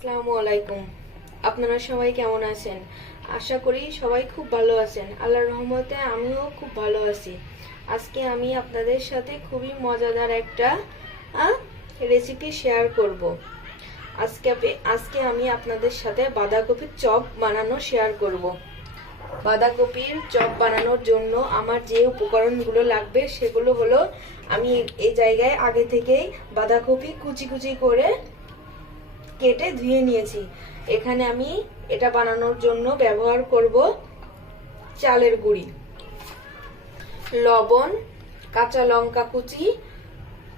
আসসালামু আলাইকুম। আপনারা সবাই কেমন আছেন? আশা করি সবাই খুব ভালো আছেন। আল্লাহর রহমতে আমিও খুব ভালো আছি। আজকে আমি আপনাদের সাথে খুবই মজাদার একটা রেসিপি শেয়ার করব। আজকে আমি আপনাদের সাথে বাঁধাকপির চপ বানানো শেয়ার করব। বাঁধাকপির চপ বানানোর জন্য আমার যে উপকরণগুলো লাগবে সেগুলো হলো, আমি এই জায়গায় আগে থেকেই বাঁধাকপি কুচি কুচি করে কেটে ধুয়ে নিয়েছি। এখানে আমি এটা বানানোর জন্য ব্যবহার করব চালের গুঁড়ি, লবণ, কাঁচা লঙ্কা কুচি,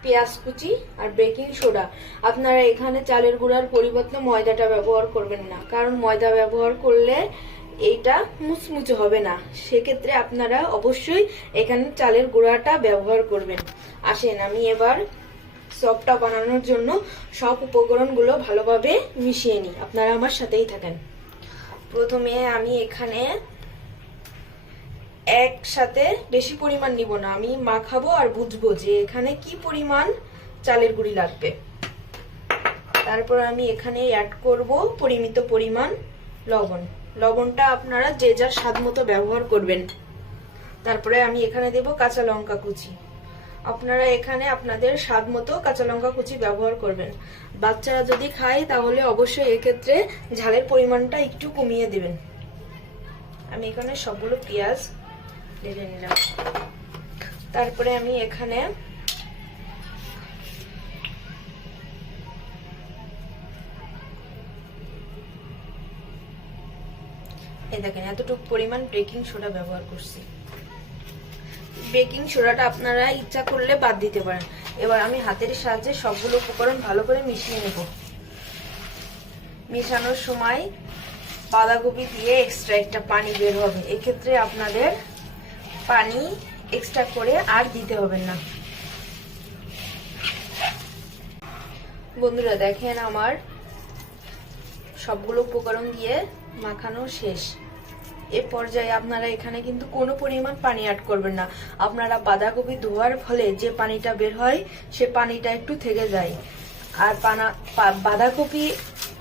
পেঁয়াজ কুচি আর বেকিং সোডা। আপনারা এখানে চালের গুঁড়ার পরিবর্তে ময়দাটা ব্যবহার করবেন না, কারণ ময়দা ব্যবহার করলে এইটা মুচমুচে হবে না। সেক্ষেত্রে আপনারা অবশ্যই এখানে চালের গুঁড়াটা ব্যবহার করবেন। আসেন আমি এবার চপটা বানানোর জন্য সব উপকরণগুলো ভালোভাবে মিশিয়ে নিই। আপনারা আমার সাথেই থাকেন। প্রথমে আমি এখানে একসাথে বেশি পরিমাণ নিব না, আমি মাখাবো আর বুঝবো যে এখানে কি পরিমাণ চালের গুঁড়ি লাগবে। তারপর আমি এখানে অ্যাড করব পরিমিত পরিমাণ লবণ। লবণটা আপনারা যে যার স্বাদ মতো ব্যবহার করবেন। তারপরে আমি এখানে দেব কাঁচা লঙ্কা কুচি। আপনারা এখানে আপনাদের স্বাদ মতো কাঁচা লঙ্কা কুচি ব্যবহার করবেন। বাচ্চারা যদি খায় তাহলে অবশ্যই এক্ষেত্রে ঝালের পরিমাণটা একটু কমিয়ে দেবেন। আমি এখানে সবগুলো পেঁয়াজ ঢেলে নিলাম। তারপরে আমি এখানে এই দেখেন এতটুকু পরিমাণ বেকিং সোডা ব্যবহার করছি। বেকিং সোডাটা আপনারা ইচ্ছা করলে বাদ দিতে পারেন। এবার আমি হাতের সাহায্যে সবগুলো উপকরণ ভালো করে মিশিয়ে নেব। মেশানোর সময় বাঁধাকপি দিয়ে এক্সট্রা একটা পানি বের হবে। এক্ষেত্রে আপনাদের পানি এক্সট্রা করে আর দিতে হবে না। বন্ধুরা দেখেন আমার সবগুলো উপকরণ দিয়ে মাখানো শেষ। এ পর্যায়ে আপনারা এখানে কিন্তু কোনো পরিমাণ পানি অ্যাড করবেন না। আপনারা বাঁধাকপি ধোয়ার ফলে যে পানিটা বের হয় সে পানিটা একটু থেকে যায়, আর বাঁধাকপি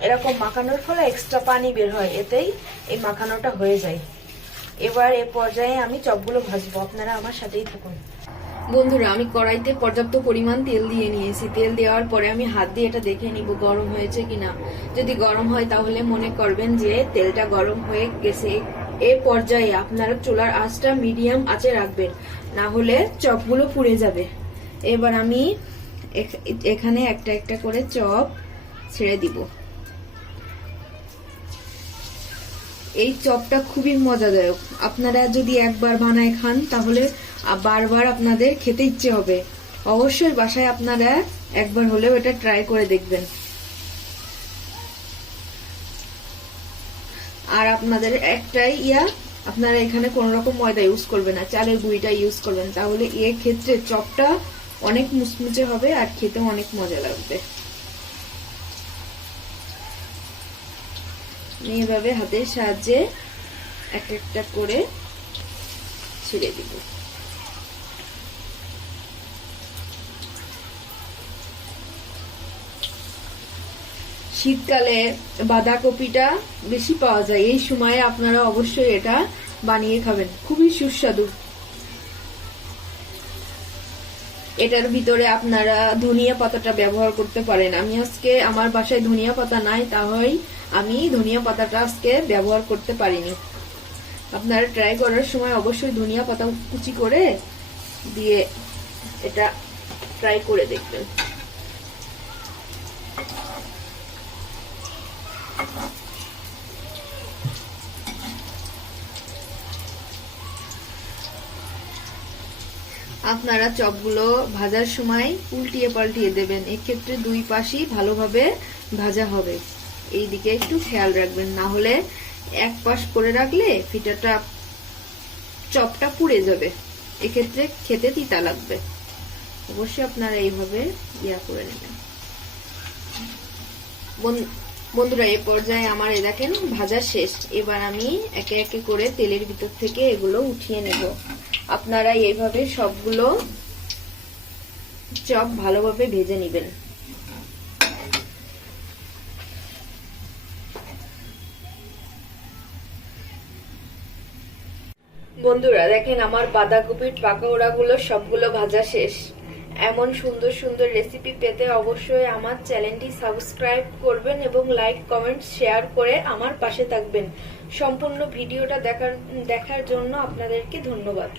এরকম মাখানোর ফলে এক্সট্রা পানি বের হয়, এতেই এই মাখানোটা হয়ে যায়। এবার এ পর্যায়ে আমি চপগুলো ভাজবো। আপনারা আমার সাথেই থাকুন। বন্ধুরা আমি কড়াইতে পর্যাপ্ত পরিমাণ তেল দিয়ে নিয়েছি। তেল দেওয়ার পরে আমি হাত দিয়ে এটা দেখে নিব গরম হয়েছে কিনা। যদি গরম হয় তাহলে মনে করবেন যে তেলটা গরম হয়ে গেছে। এই পর্যায়ে আপনারা চুলার আঁচটা মিডিয়াম আঁচে রাখবেন, না হলে চপগুলো পুড়ে যাবে। এবার আমি এখানে একটা একটা করে চপ ছেড়ে দিব। এই চপটা খুবই মজাদায়ক। আপনারা যদি একবার বানায় খান তাহলে বারবার আপনাদের খেতে ইচ্ছে হবে। অবশ্যই বাসায় আপনারা একবার হলেও এটা ট্রাই করে দেখবেন। আর আপনাদের একটাই আপনারা এখানে কোন রকম ময়দা ইউজ করবেন না, চালের গুঁড়িটা ইউজ করবেন। তাহলে এর ক্ষেত্রে চপটা অনেক মুচমুচে হবে আর খেতে অনেক মজা লাগবে। এইভাবে হাতের সাহায্যে একটা একটা করে ছেড়ে দিব। শীতকালে বাঁধাকপিটা বেশি পাওয়া যায়, এই সময়ে আপনারা অবশ্যই এটা বানিয়ে খাবেন, খুবই সুস্বাদু। এটার ভিতরে আপনারা ধনিয়া পাতাটা ব্যবহার করতে পারেন। আমি আজকে আমার বাসায় ধনিয়া পাতা নাই, তাহলে আমি ধনিয়া পাতাটা আজকে ব্যবহার করতে পারিনি। আপনারা ট্রাই করার সময় অবশ্যই ধনিয়া পাতা কুচি করে দিয়ে এটা ট্রাই করে দেখবেন। আপনারা চপগুলো ভাজার সময় উল্টিয়ে পাল্টিয়ে দেবেন। এক্ষেত্রে দুই পাশই ভালোভাবে ভাজা হবে। এই দিকে একটু খেয়াল রাখবেন, না হলে এক পাশ করে রাখলে ফিটাটা চপটা পুড়ে যাবে। এক্ষেত্রে খেতে তিতা লাগবে। অবশ্যই আপনারা এইভাবে করে নেবেন। বন্ধুরা এই পর্যায়ে আমার দেখেন ভাজা শেষ। এবার আমি একে একে করে তেলের ভিতর থেকে এগুলো উঠিয়ে নেব। আপনারা এইভাবে সবগুলো চপ ভালোভাবে ভেজে নেবেন। বন্ধুরা দেখেন আমার বাঁধাকপির পাকোড়া গুলো সবগুলো ভাজা শেষ। এমন সুন্দর সুন্দর রেসিপি পেতে অবশ্যই আমার চ্যানেলটি সাবস্ক্রাইব করবেন এবং লাইক কমেন্ট শেয়ার করে আমার পাশে থাকবেন। সম্পূর্ণ ভিডিওটা দেখার জন্য আপনাদেরকে ধন্যবাদ।